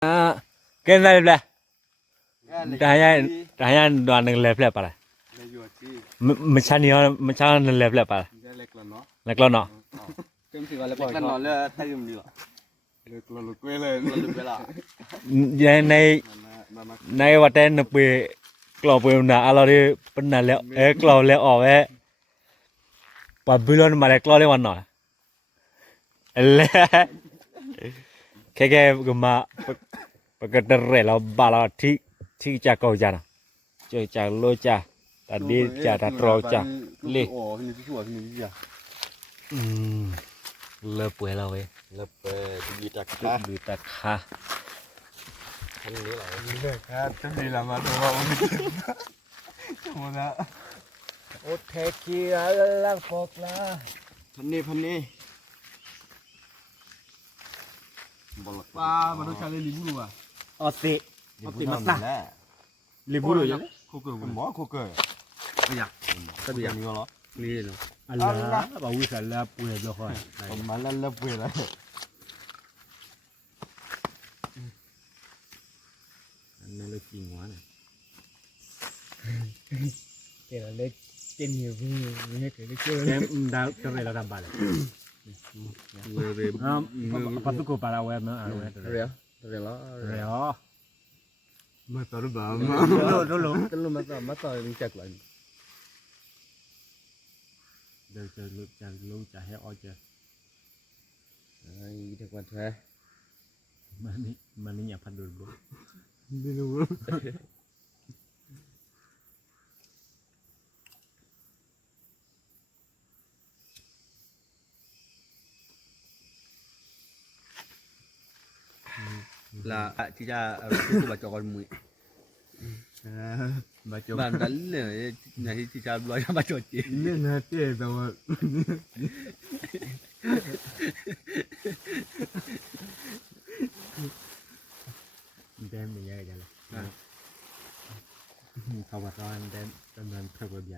cái này là đại nhân đoàn người lẹp lẹp à mình chăn nhiều mình chăn lẹp lẹp à lẹp lon nó này này vật đen nó bị clou bị nã alo đi bên nã lẹp clou lẹp ở ấy Babylon mà lại clou lẹp vào nó cái mà cái đời là bà là thi cha cầu cha nào chơi cha lôi cha ta đi cha ta trâu cha li lợp bể là vậy lợp bị tạc ha thânนี้là cái gì làm mà đồ không đó ô thế kia là phật là thânนี้ba mà nó chơi lên lính luôn à ở tị mất ta libu rồi chứ khô cờ bỏ khô cờ bây giờ nhiều lắm đi rồi Allah bảo quý sản là bùi rồi khỏi mà là lợp về đấy nó lấy gì quá này cái là lấy trên nhiều như cái chơi em đã cho này là làm bài về bắt tụi cô bà lao em nữa rồi rồi mà tao nó bảo tên mà tao đi chặt lại đời chơi lúc chả heo oi chơi đi quan thuê mà ní nhà phát được bro đi luôn là chị cha cô bà cho con mui bà cho bạn đánh này nhà chị cha nói bà cho chị nên là thế đâu đem mình ra là không phải rồi đem đem theo cái gì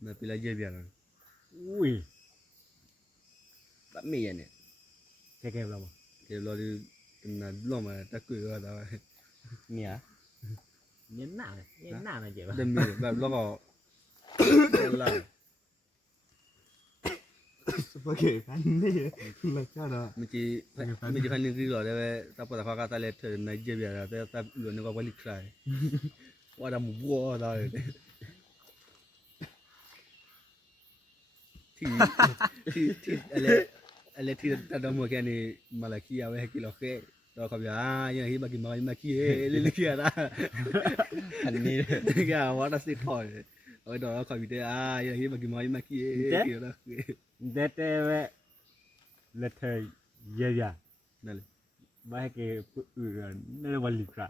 mà bị lấy dây biển rồi ui bắt mì này cái kèm đâu cái lo đi là lo mà ta cười rồi đó mì á nhấn nào này vậy đem mìแบบlo vào là phải kể phán đi là sao đó mình chỉ phảiนึกrồi đấy ta bắt đầu ta lấy thời này dây biển rồi ta luôn nó có lịch saiว่าดำวัวได้ที่อะไรที่ตาดำวัวแค่นี้มาละขี้เอาไว้ให้กินหรอกแค่เราเขาบอกอย่างที่มากินมาขี้เล่นขี้อะไรอันนี้ก็ว่าเราสิถอยเอาไว้ดอกเขาบอกอย่างที่มากินมาขี้กินแล้ว để thế là thời giờ giờนั่นเลย mấy cái nó là vật lịch ra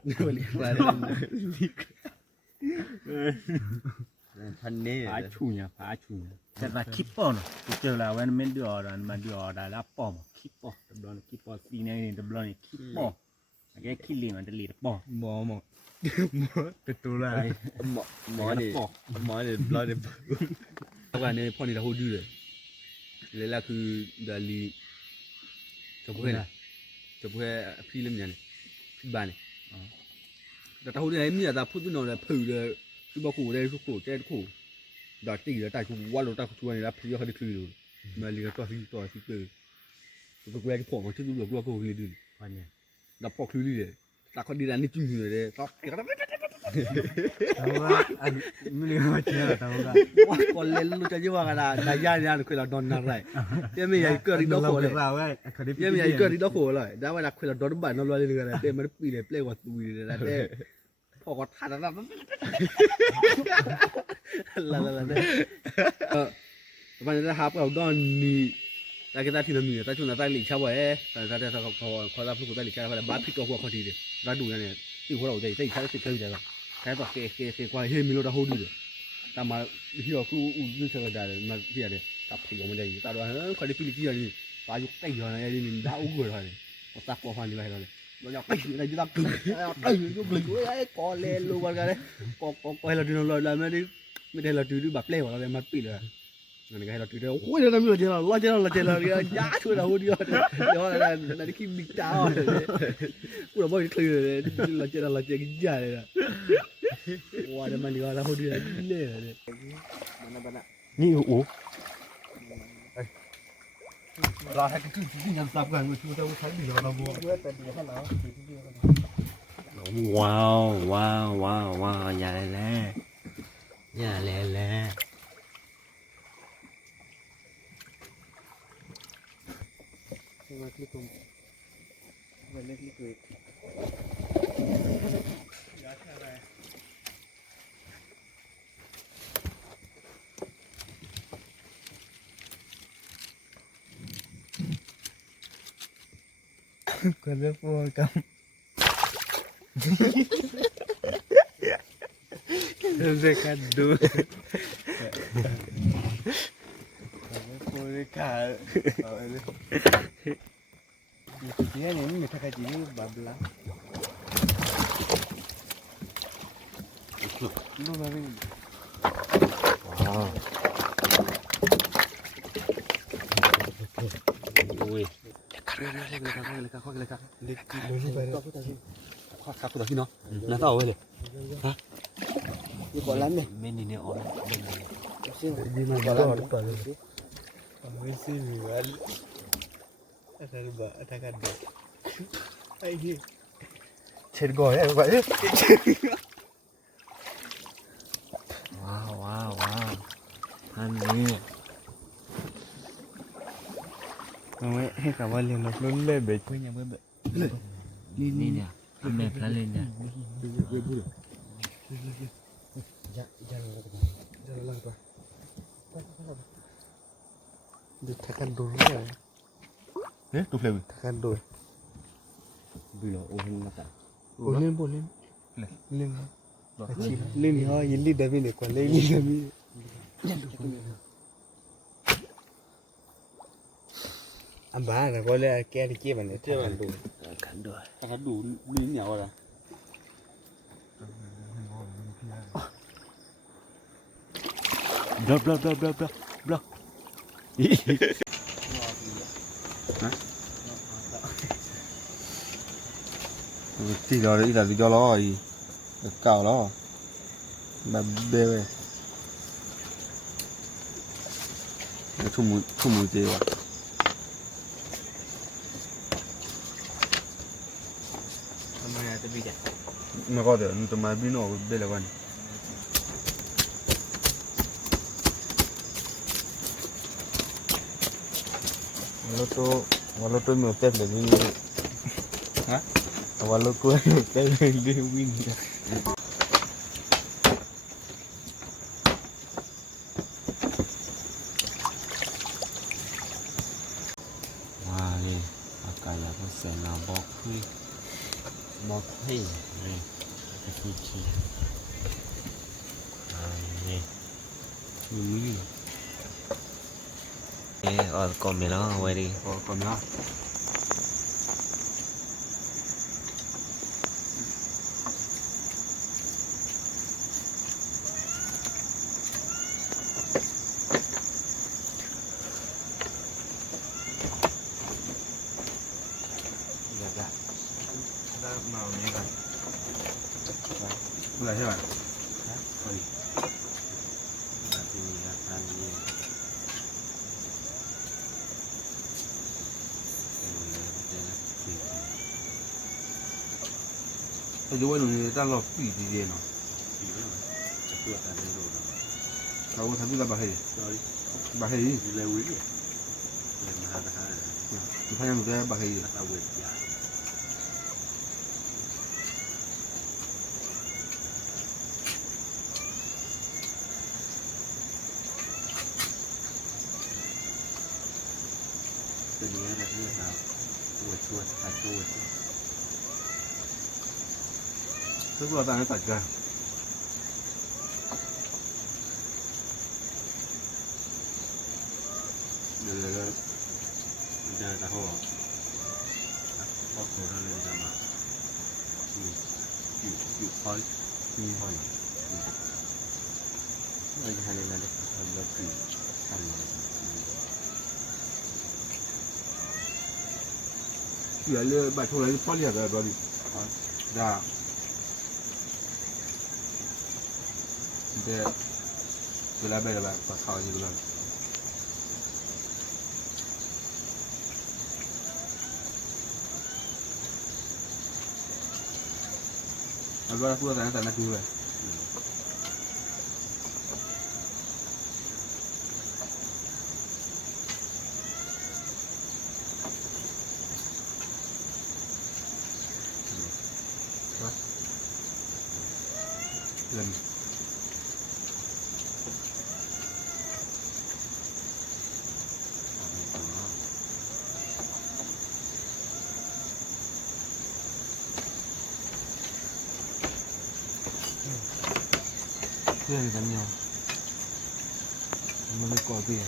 พันนี้ phá chủ nhà thật là kíp on tôi chờ là when men đưa rồi mà đưa đã là bom kíp on tập đoàn kíp on xí này tập đoàn kíp on cái kíp liền mà để bom หมอ cái tủ lại หมอเนี่ยร้อยเนี่ยเพราะว่าเนี่ยพ่อนี่เราหูดื้อเลยแล้วคือเดลีจะพูดอะไรจะพูดพี่เล่มยันพี่บ้านเนี่ยแต่ถ้าหูดื้อเนี่ยแต่พูดไม่นอนเลยผือเลยคือบอกขู่เลยขู่แจ้ขู่ดอดตีเลยแต่กูว่าเราตาชวนนี่แล้วพี่ก็เขาได้คือมาเรียนตัวที่คือตัวกูแกผมมันชื่อลูกกูเลยดื้อ coi nhỉ ดับพอคือเลยแต่คนดีนั้นนี่จุ่มอยู่เลยต๊อก tao anh mới nói chuyện là tao ra คนเล่นรู้จะยิ่งว่ากันได้ย่านคือเราโดนอะไรยังไม่ใหญ่เกิดที่ดอกโขเลย vào ấy ยังไม่ใหญ่เกิดที่ดอกโขเลยได้เวลาคือเราโดนบ้านเราลอยเรืออะไรเต้มันปีเลยเปล่งว่าตุยเลยนะเต้พอก็ทันแล้วละมันจะหาเราดอนนี่แต่ก็ได้ที่เรามีแต่ช่วงนั้นได้หลีกชาวบ้านแต่ได้เขาได้พูดกันได้หลีกชาวบ้านบ้านพี่ตัวหัวเขาดีเลยร้านดูเนี่ยที่หัวเราใจใช้ติดเครื่องใจเราใช้ต่อเกกว่าเฮ้ยมีรถเราหูดีแต่มาที่เราคืออุ้งเชิงได้มาที่อะไรตับผิวมันจะอยู่แต่ว่าเขาได้พิลิปินส์นี่ปลายุกเตยอะไรนี่ด่าอุ้งเลยเขาตักปอฟันนี่ไปเลยเราอยากไปอะไรจะตักยุกเลยเอ้ยกอเล่นลูกกันเลยกอให้เราดูเราไม่ได้เราดูแบบเล่เราเลยมาปีเลย Nani kaya tu dia, oh dia nak mula jalan, ya tu dah dia, dia nak kini mikta, pura boleh clear, jalan kerja dia. Wah dia mandi kalau dia ni. Mana. Ni oh. Lah saya tu yang sabkan, tu tahu saya lah buat. Wow, ya lele. Ya lele. Kalau pun kamu Zekado. Boleh kah? Dia ni minta kaji babla. Lu baru. Wow. Ui. Lekat. Aku dah sini. Nak tahu boleh. Hah? Ni kolam ni. Main ni orang. Ni kolam depan. Mesti wal. Ada kan. Ai ni. Cergo ya, Pak. Wow. Ani. Ôi, hết cả bao liền nó luôn lên bể quên nhà bơi bể. Ni nè, hôm nay phải lên nè. Jalan pak. Ditekan dulu ya. Tu flavor. Tekan dulu. Bila orang mata. Boleh. Lên. Lên ho, ini dah ni kau lên dah ni. Amba nak boleh kaya dia mana? Kandu ni nyawa lah. Blok. Hah? Thì đó là lý do lo gì? Cào lo. Mà bê về. Không mùi gì à? Mà có thể tụi mà biết nó đây là vấn. Walau tu mau test lagi. Hah? Walau tu test lagi win. Wah ni, akala tu senang bokui. Bokui ni, kiki. Ni, ni. Còn mày nó quay đi. Còn nó. Dạ. Đó màu như vậy. Là thế bạn. Hả? Ơi. Là thì ăn gì? Jadi wala ni talo pi di dia no. Tu ada ni lo. Tahu tapi lah bahaya. Bahaya. Lewi. Le mahal. Tu hanya muda bahaya. Tahu ya. Dunia ada ni lah. Buat aku. Thế vừa ta nó tạch ra. Đây. Đây ta hồ. Có cổ ra lên ra mà. Chịu khói. Khói. Đây hai lên đây. Đây là เสือเลยบัดทุเรศพ่อเรียกอะไรบอดี้ด่าเดี๋ยวเวลาไปแบบปากเขาอยู่เลยเอาว่าพูดอะไรแต่ละทีเลยเงินเพื่อนกันเนี่ยมันไม่ก่อเปีย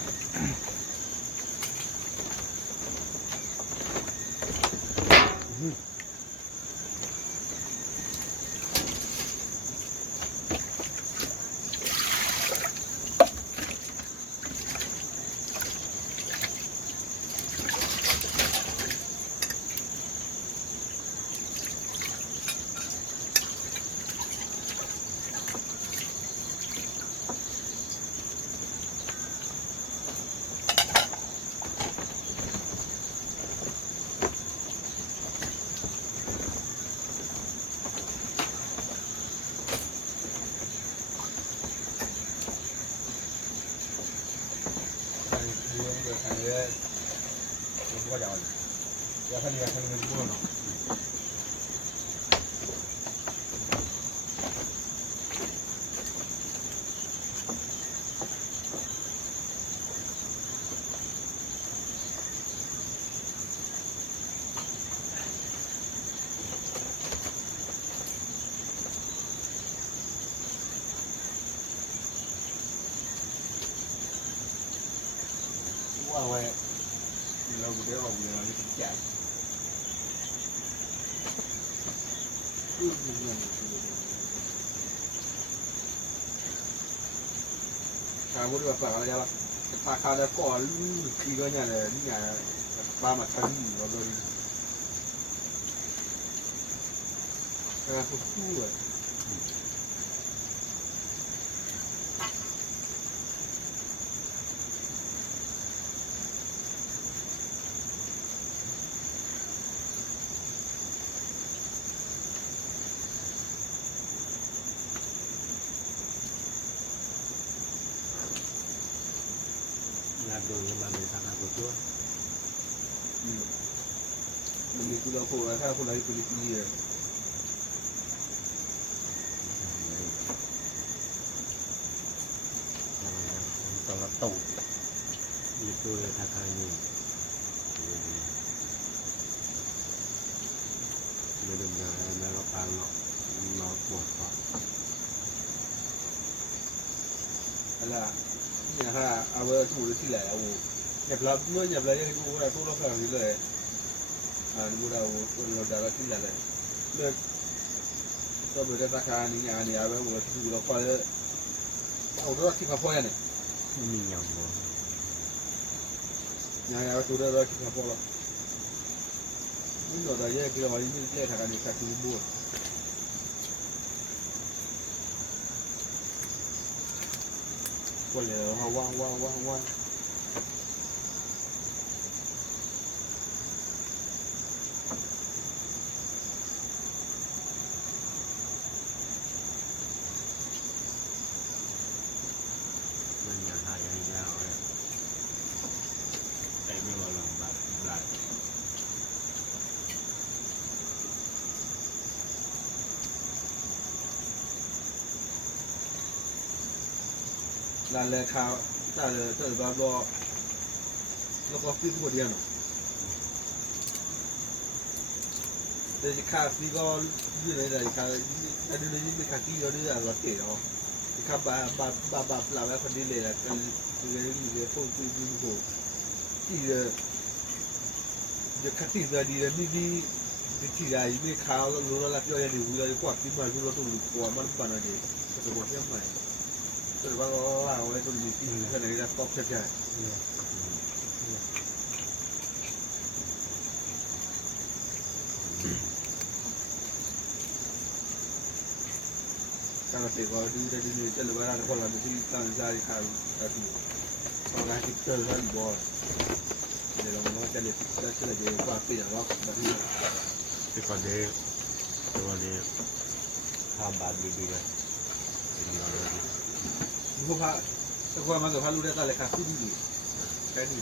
ว่าไว้เราไม่ได้ออกเรือเราไม่ต้องจ่ายทางบริษัทฝากอะไรละพาคาแล้วก่อนทีก็เนี่ยเลยนี่ไงปลามาชั้นเราโดนการพูดคู่อ่ะโดนมันเป็นทางการตัวมันมีคุณเราพูดถ้าคุณอะไรคุณดีเลยต้องรับตรงมีตัวทางการนี่ไม่ดำเนินแล้วก็ฟังเราปวดคออะไรเนี่ยฮะเอาไว้ถูกที่ไหนเอาอย่ารับเมื่ออย่ารับยังกูเราตู้เราฟังนี่เลยนี่เราจะรับที่ไหนเลยเลือกก็เป็นราคานี่งานนี่เอาไว้เราถูกเราพอเลยเอาด้วยที่เขาพอเนี่ยไม่มีอย่างเดียวงานเอาถูกด้วยที่เขาพอแล้วนี่เราได้แยกเราไม่ได้แยกทางการนี่แค่ที่บูดวันเลยเราว่างมันอยากหายอย่างยาวเลยแต่ไม่ว่าลำบากหลายร้านเลยข้าวแต่เลยบ้านรอแล้วก็ฟิตหมดเดียวแต่ข้าวฟิตก็ยืดเลยแต่ข้าวอันนี้นี่ไม่ข้าวที่เราเนี่ยเราเก๋เนาะข้าวบาเราแล้วคนนี้เลยนะกันเลยพวกที่ดูโหที่จะคัดที่จะดีเลยนี่ที่ใหญ่ไม่ข้าวแล้วรู้แล้วรับย่อยดีเราจะกวาดที่มาดูเราต้องรู้กลัวมันปั่นอะไรจะหมดเรื่องใหม่ Pero va a ver con mi que le da top check ya. Kalau tengok di jalan barat kalau di sini kan cari satu. Kalau lagi kita kan bos. Jadi kalau kita lihat kita lagi pakai yang rock tadi. ဒီကနေ့ဟာဘာဘီဘီကဒီလိုမျိုး Buka, aku masuk halu dia tak lekas dulu. Tadi.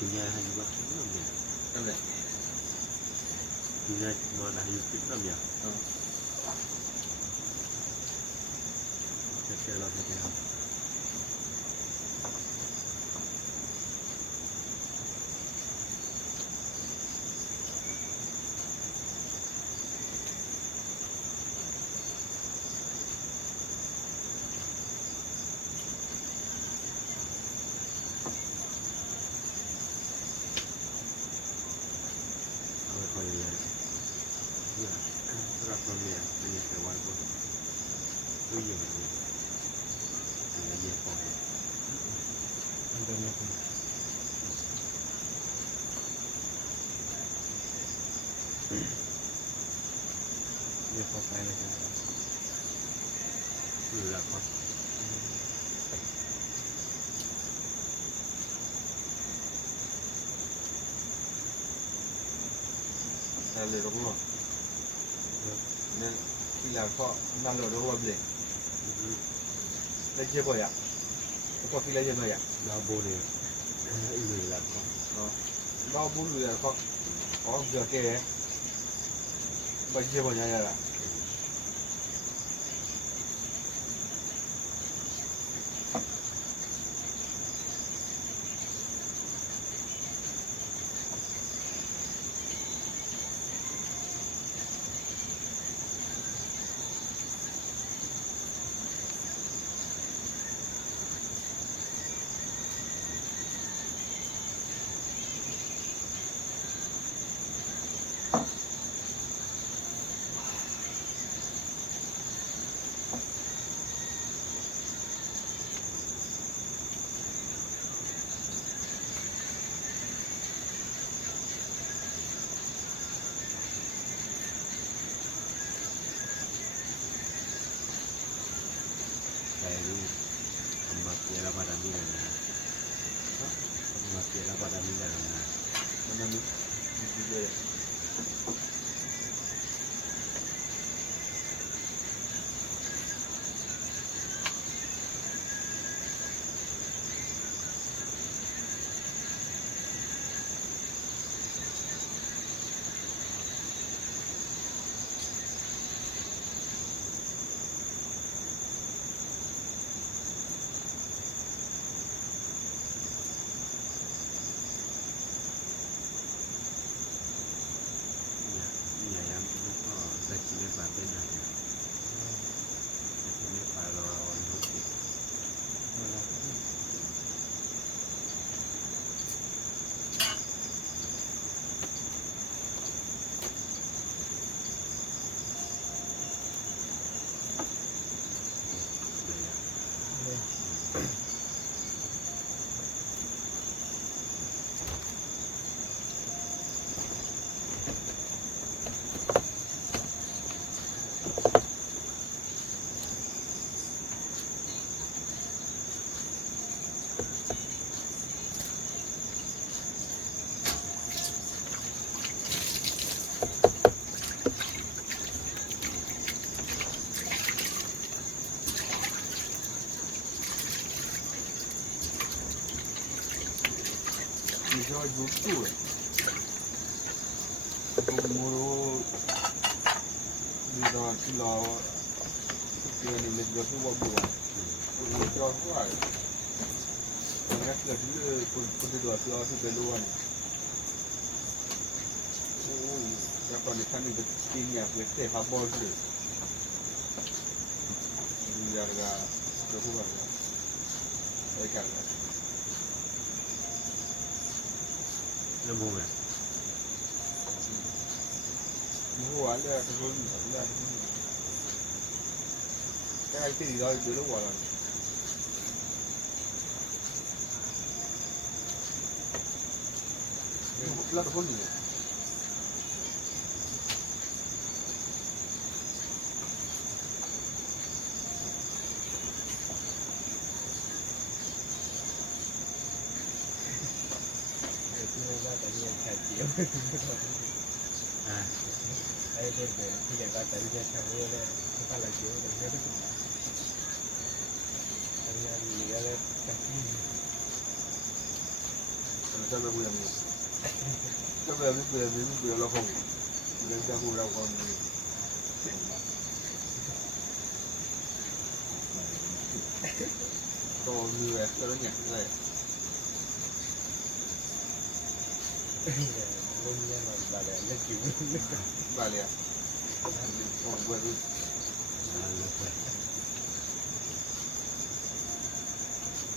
punya juga belum ya? Ada. Punya mana YouTube belum ya? Kecil lah kecil. เป็นเนี่ยเดี๋ยวพอไปเลยครับ คือแล้วก็ เลยรู้หรอเนี่ยที่แล้วก็นั่งรถรู้ว่าเบลได้เจ็บบ่อยอ่ะก็ที่แล้วเจ็บบ่อยอ่ะ ดาวโบเนี่ยอีเลยแล้วก็ เราบุญเลยก็อ๋อเดี๋ยวแกไปเจ็บบ่อยๆล่ะแต่นี่ทำมาเกี่ยวแล้วพอดามีเลยนะทำมาเกี่ยวแล้วพอดามีเลยนะ มันนั่นนี่เลย เนี่ยย้ำแล้วก็ได้ชิมให้ปลาเป็นอะไรได้ชิมให้ปลาเรารู้สึก 你说有度了，我你到去了，这个你们这个我不管，我叫出来，我那这个是不知道主要是在路上。要把你看那个经验会带发包制，你家这个这不管了，再看看。 น้ำมูกไหม 我完了，他说你完了，这这里头留着我了。那都不理。อ่า ไอ้เด็กที่อยากได้แต่ที่จะทำเนี่ยเลยก็อะไรเยอะเลยเนี่ยทำงานเหลือเลยแต่ที่ 这边不让你，这边不要老红，人家不让我们。到你来，这人家来。 ลงเนี่ยมันบาดเลยเล็กจิ๋ว บ้านเลยโอ้โหเว้ย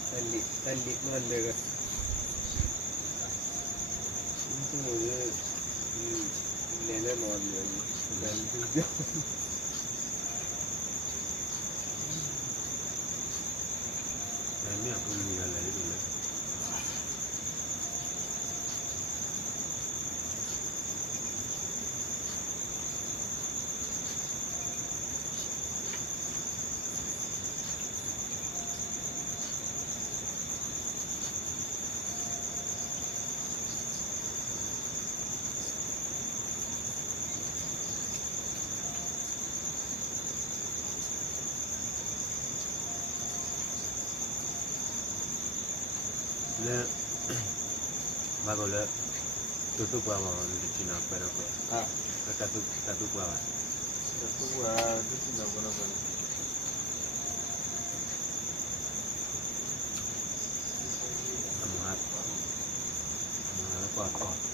แต่ลิดมันเลยซึ่งมันเรียนแน่นอนเลยแต่ทุกอย่าง แต่เนี่ยคุณมีอะไรอยู่เลย เ le bago le tutu gua ma di Cina pero ko katu gua amat amat apa